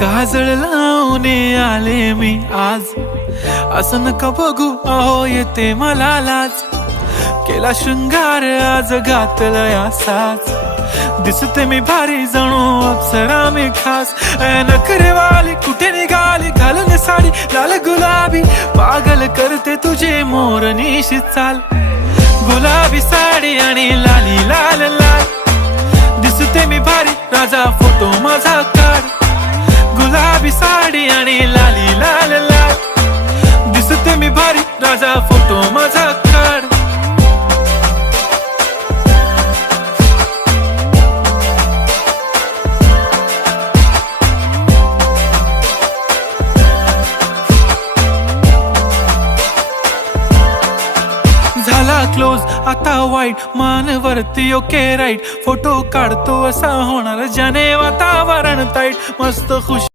काजळ लावून आले मी आज, असं नका बघू अहो येते मला लाज. केला शृंगार आज घातलाय असाच, दिसते मी भारी जणू अप्सरा मी खास. नखरेवाली कुठे निघाली घालून साडी लाल गुलाबी, पागल करते तुझे मोरनीशी चाल. गुलाबी साडी आणि लाली लाल लाल, दिसते मी भारी राजा फोटो माझा काढ. गुलाबी साडी आणि लाली लाल लाल, दिसते मी भारी राजा फोटो माझा काढ. झाला क्लोज आता वाईट, मानवरती ओके राईट. फोटो काढतो असा होणार ज्याने वातावरण ताईट. मस्त खुश